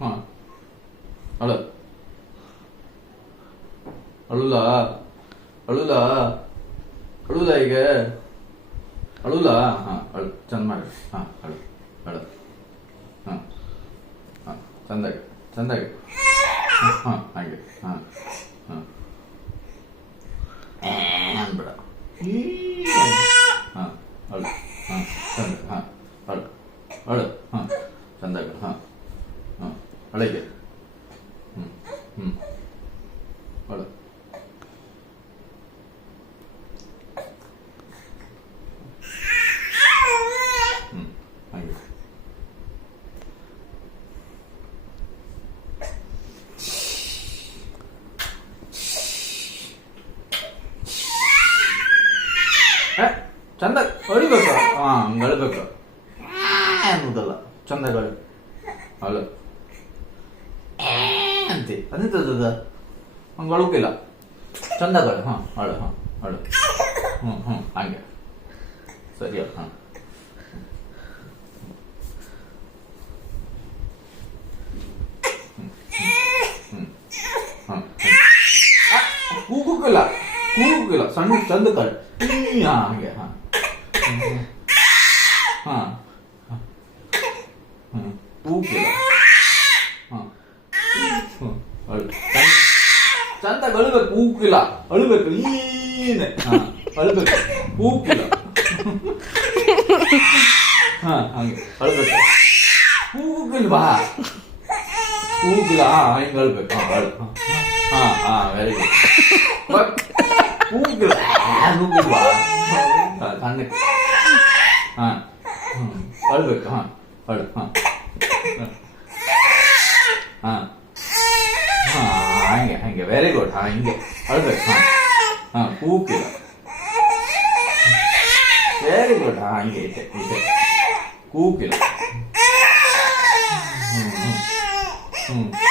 ಹಾಂ ಅಳು ಅಳುಲ ಅಳುಲ ಅಳುಲ ಈಗ ಅಳುಲ ಹಾಂ ಅಳು ಚಂದ ಮಾಡಿ ಹಾಂ ಅಳು ಅಳು ಹಾಂ ಹಾಂ ಚಂದಾಗಿ ಚಂದಾಗಿ ಹಾಂ ಹಾಗೆ ಹಾಂ ಹಾಂ ಅನ್ಬೇಡ ಹಾಂ ಅಳು ಹಾಂ ಚಂದ ಹಾಂ ಅಳು ಅಳು ಹಾಂ ಚಂದಾಗ ಹಾಂ ಹಾಂ ಅಳಿಗೆ ಹ್ಞೂ ಹ್ಞೂ ಅಳು ಹ್ಞೂ ಹಾಗೆ ಚಂದ ಅಳಿಬೇಕು ಹಾಂ ಹಂಗೆ ಅಳ್ಬೇಕು ಅನ್ನೋದಲ್ಲ ಚಂದಾಗ ಅಳು ಅಳು ಅಂತೆ ಅದಂತದ ಹಂಗೆ ಅಳುಕಿಲ್ಲ ಚಂದಾಗ ಅಳು ಹಾಂ ಅಳು ಹಾಂ ಅಳು ಹ್ಞೂ ಹ್ಞೂ ಹಾಗೆ ಸರಿ ಹಾಂ ಹಾಂ ಕೂಗುಕಿಲ್ಲ ಕೂಗುಕಿಲ್ಲ ಸಣ್ಣ ಚಂದ ಕಳು ಹಾಂ ಹಾಗೆ ಹಾಂ ಹಾಂ ಹಾಂ ಕೂಗಿಲ್ಲ ಹಾಂ ಹ್ಞೂ ಅಳು ಚಂದ ಅಳಬೇಕು ಕೂಗಿಲ್ಲ ಅಳಬೇಕು ಈನೆ ಹಾಂ ಅಳಬೇಕು ಕೂಗಿಲ್ಲ ಹಾಂ ಹಂಗೆ ಅಳಬೇಕು ಕೂಗಿಲ್ವಾ ಕೂಗಿಲ್ಲ ಹಾಂ ಹಿಂಗೆ ಅಳಬೇಕು ಹಾಂ ಅಳು ಹಾಂ ಹಾಂ ವೆರಿ ಗುಡ್ ಬಟ್ ಕೂಗಿಲ್ಲ ಕೂಗಿಲ್ವಾ ಕಣ್ಣಕ್ಕೆ ಹಾಂ ಹ್ಞೂ ಅಳಬೇಕು ಹಾಂ ಅಳು ಹಾಂ ಹಾಂ ಹಾಂ ಹಂಗೆ ಹಂಗೆ ವೆರಿ ಗುಡ್ ಹಾಂ ಹಿಂಗೆ ಅಳ್ಬೇಕು ಹಾಂ ಹಾಂ ಕೂಗಿಲ್ಲ ವೆರಿ ಗುಡ್ ಹಾಂ ಹಂಗೆ ಐತೆ ಐತೆ ಕೂಗಿಲ್ಲ ಹ್ಞೂ ಹ್ಞೂ ಹ್ಞೂ